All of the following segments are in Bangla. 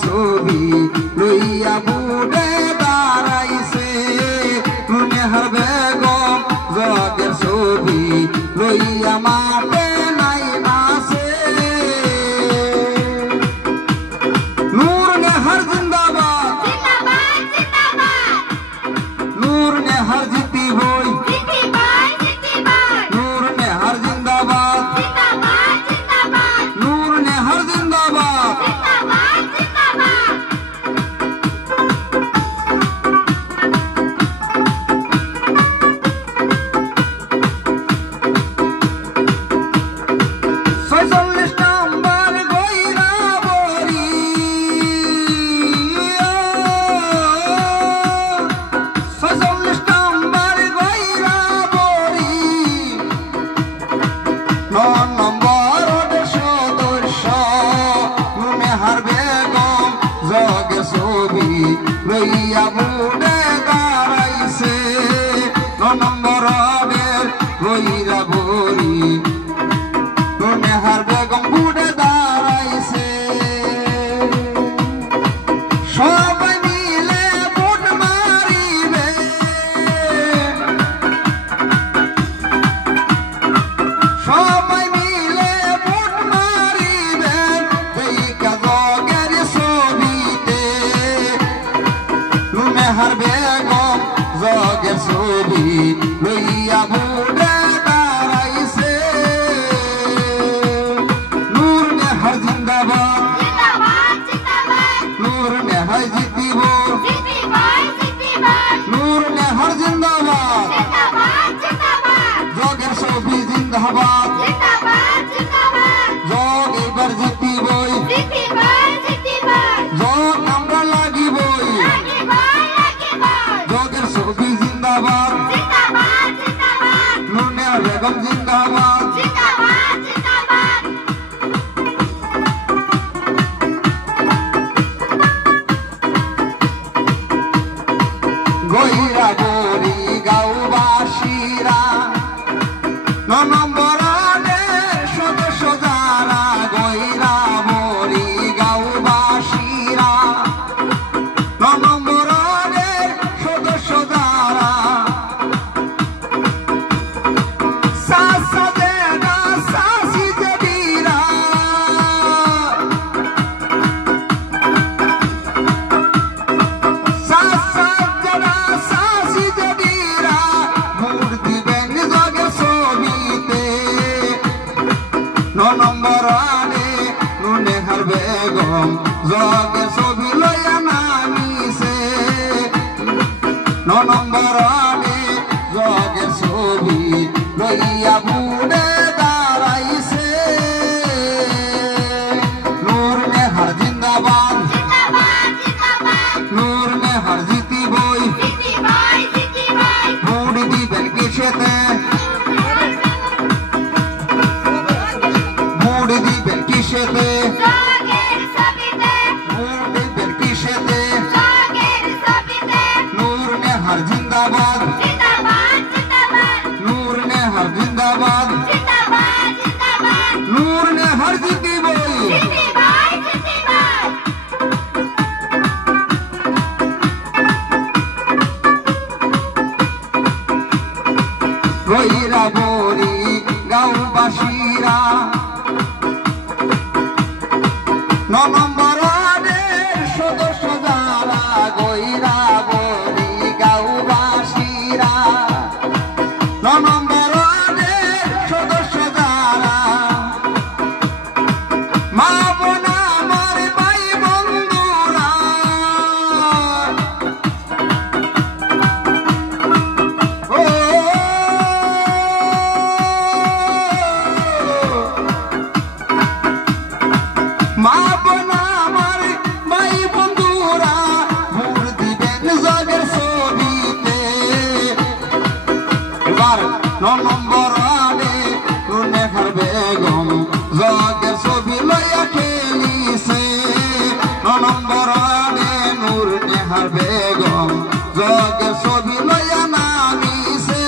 ছবি লইয়া বুড়ে দাঁড়াইছে নেহার বেগম জগের ছবি লইয়া মাঠে নাই নাচে নূর নেহার জিন্দাবাদ নূর নেহার জিতি বই নূর নেহার জিন্দাবাদ নূর নেহার জিন্দাবাদ ছবি লইয়া বুড়ে দাঁড়াইছে নম্বরের লইরা বড়ি নেহার বেগম বুড়ে দাঁড়াইছে সবাই মিলে বুট মারিবে সবাই মিলে বুট মারিবে দেখা জগের ছবিতে নেহার বেগম জগের ছবি লইয়া বুড়ে দাঁড়াইছে নূর নেহার জিন্দাবাদ নূর নেহার জিতিব নূর নেহার জিন্দাবাদ জগের ছবি জিন্দাবাদ জগ এবার জিতিবই জগ আমরা লাগিবই জগের ছবি জিন্দাবাদ নূর নেহার বেগম জিন্দাবাদ গইরা গরি গাঁওবাসীরা নম্বরের সদস্য যারা গইরা বরি গাঁওবাসীরা নম্বরের সদস্য যারা সাসা দেনা সাসি দেবীরা সাসা দেনা সাসি দেবীরা ভোট দিবেন জগের ছবিতে নম্বরে নেহার বেগম জগের ছবি লইয়া নামিছে নম্বরে জগের ছবি লইয়া বুড়ে দাঁড়াইছে নূর নেহার জিন্দাবাদ নূর নেহার জিতি বই ভোট দিবেন কিসেতে ভোট দিবেন কিসেতে ভোট দিবেন কিসেতে নূর নেহার জিন্দাবাদ নূর নেহার জিন্দাবাদ নূর নেহার জিতি বই গইরা বরি গাঁওবাসীরা নম্বরের সদস্য যারা গইরা বরি গাঁওবাসীরা নম্বরের সদস্য যারা মা বোন আমার ভাই বন্ধুরা ও মা বোন আমার ভাই বন্ধুরা ভোট দিবেন জগের ছবিতে এবার নম্বরে নেহার বেগম জগের ছবি লইয়া খেলিছে নম্বরে নূর নেহার বেগম জগের ছবি লইয়া নামিছে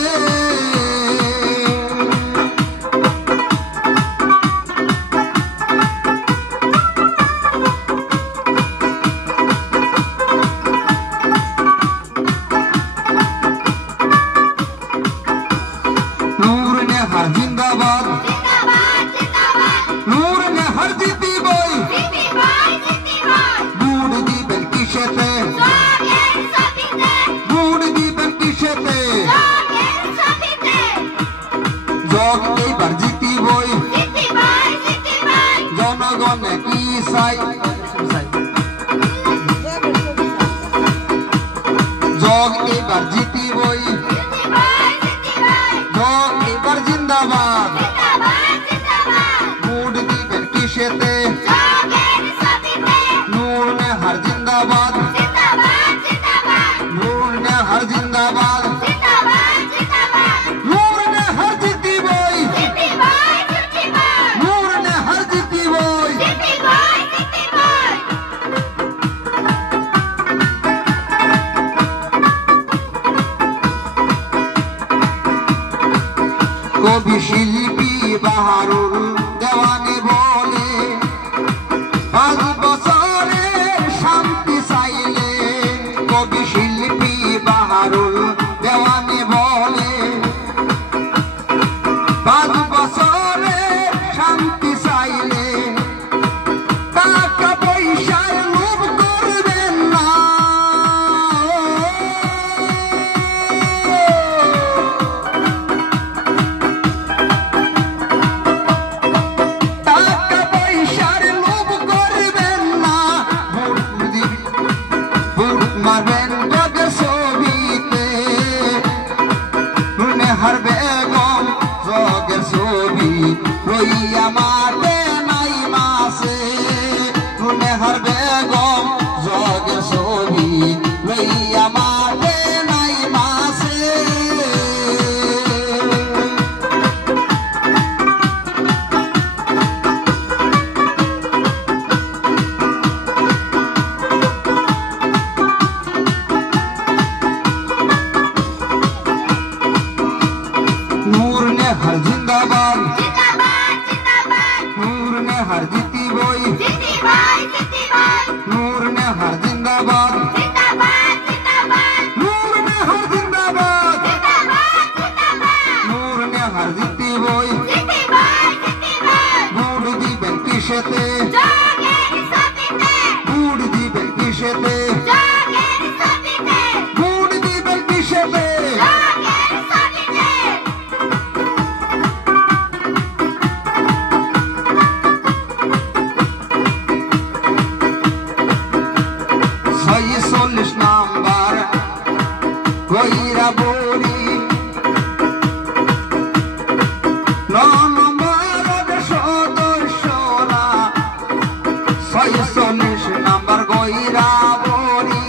জগ এইবার জিতিবই জনগণে কি চাই জগ এইবার জিতিবই জগ এইবার জিন্দাবাদ ভোট দিবেন কিসেতে নূর নেহার জিন্দাবাদ নূর নেহার জিন্দাবাদ নূর নেহার জিতিবই নূর নেহার জিতিবই কবি শিল্পী বাহারুল দেওয়ানি বলে 5 বছরের শান্তি চাইলে কবি শিল্পী বাহারুল দেওয়ানি বলে 5 বছরের শান্তি চাইলে টাকা পয়সার লোভ করবেন না মারবেন জগের ছবিতে নূর নেহার বেগম জগের ছবি রইয়া মাঠে নাই মাসে নূর নেহার বেগম জগের ছবি রইয়া মাঠে নাই মাসে নূর নেহার জিন্দাবাদ নূর নেহার জিতিবই নূর নেহার জিন্দাবাদ নূর নেহার জিন্দাবাদ নূর নেহার জিতিবই ভোট দিবেন কিসেতে ভোট দিবেন কিসেতে ভোট দিবেন কিসেতে চল্লিশ নাম্বার কইরা বলি 9 নম্বরের সদস্যরা 46 নাম্বার কইরা বলি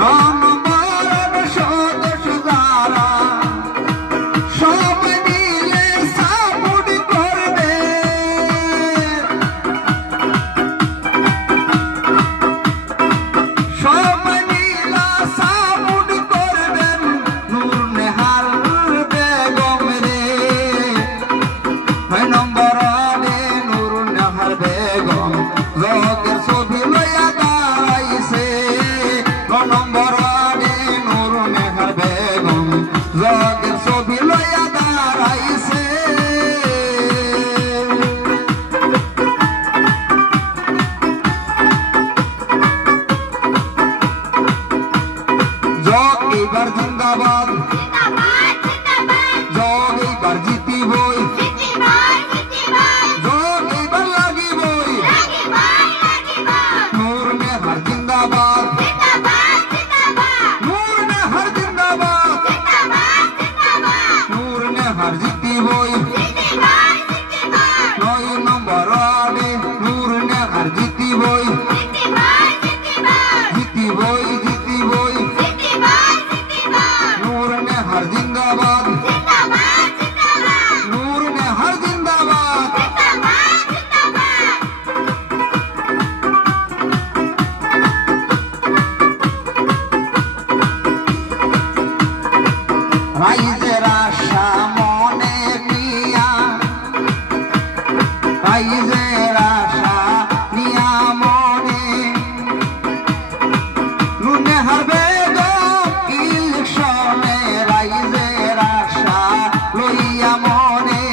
9 নম্বরের সদস্য যারা সব মিলে সাপোর্ট করবে সব নীলা সাপোর্ট করবেন নূর নেহার বেগম রে 9 নম্বর আলে নূর নেহার বেগম জগের ছবি লইয়া দাঁড়াইছে 9 নম্বর আলে নূর নেহার বেগম জগের ছবি লইয়া দাঁড়াইছে জগ এইবার জিন্দাবাদ জগ এইবার জিতিবই জগ এইবার লাগিবই নূর নেহার জিন্দাবাদ নূর নেহার জিন্দাবাদ নূর নেহার জিতিবই 9 নম্বর আলে নূর নেহার জিতিবই জিতিবই জিতিবই নূর নেহার জিন্দাবাদ নূর নেহার জিন্দাবাদ রাইজের আশা মনে নিয়া রাইজের আশা নিয়া মনে নূর নেহার বেগম ইলেকশনে রাইজের আশা লইয়া মনে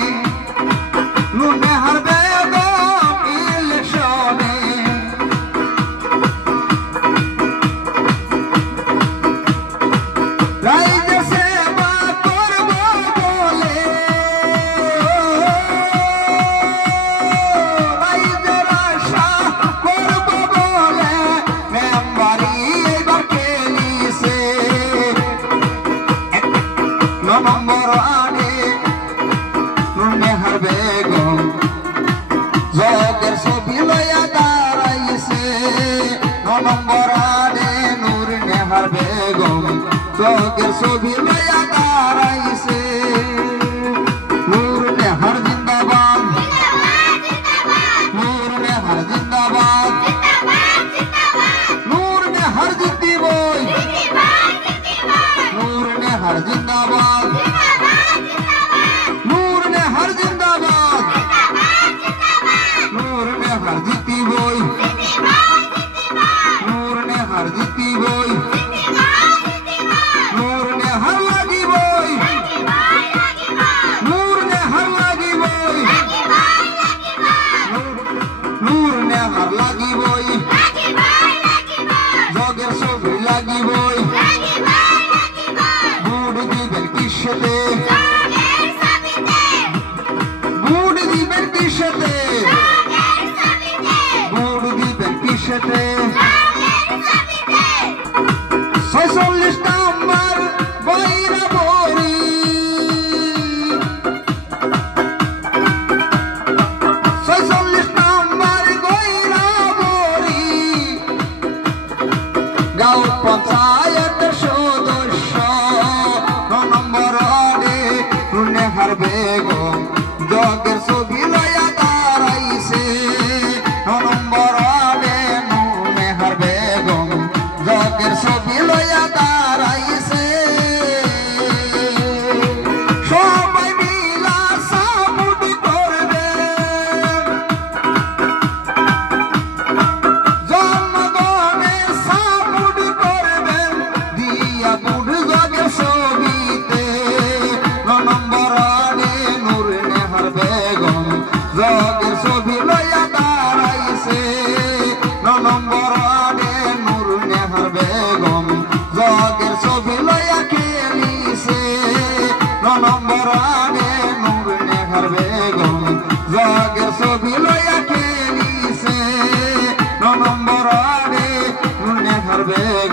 নূর নেহার বেগম ইলেকশনে রাইজের সেবা নম্বর আনে নূর নেহার বেগম জগের ছবি লইয়া দাঁড়াইছে 9 নম্বর আনে নূর নেহার বেগম জগের ছবি লইয়া দাঁড়াইছে নূর নেহার জিন্দাবাদ নূর নেহার জিন্দাবাদ নূর নেহার জিতিবই নূর নেহার জিন্দাবাদ নূর নেহার জিন্দাবাদ নূর নেহার জিতিবই নূর নেহার জিতিবই নূর নেহার লাগিবই নূর নেহার লাগিবই নূর নেহার লাগিবই জগের ছবি লাগিবই বুট দিবেন কিসেতে বুট দিবেন কিসেতে বুট দিবেন কিসেতে 46 নম্বর বইরা বড়ি 46 নম্বর বইরা বড়ি গাঁও পঞ্চায়েত সদস্য 9 নম্বর আনে নূর নেহার বেগম জগের ছবি লইয়া দাঁড়াইছে 9 নম্বর আনে নূর নেহার বেগম জগের ছবি লইয়া দাঁড়াইছে সবাই মিলা সাপোর্ট করবে জনগণে সাপোর্ট করবেন দিয়া বুট জগের ছবিতে 9 নম্বর আনে নূর নেহার বেগম জগের ছবি লইয়া দাঁড়াইছে 9 নম্বর আনে নূর নেহার বেগম জগের ছবি লইয়া খেলিছে 9 নম্বর আনে নূর নেহার বেগম জগের ছবি লইয়া খেলিছে 9 নম্বর আনে নূর নেহার বেগম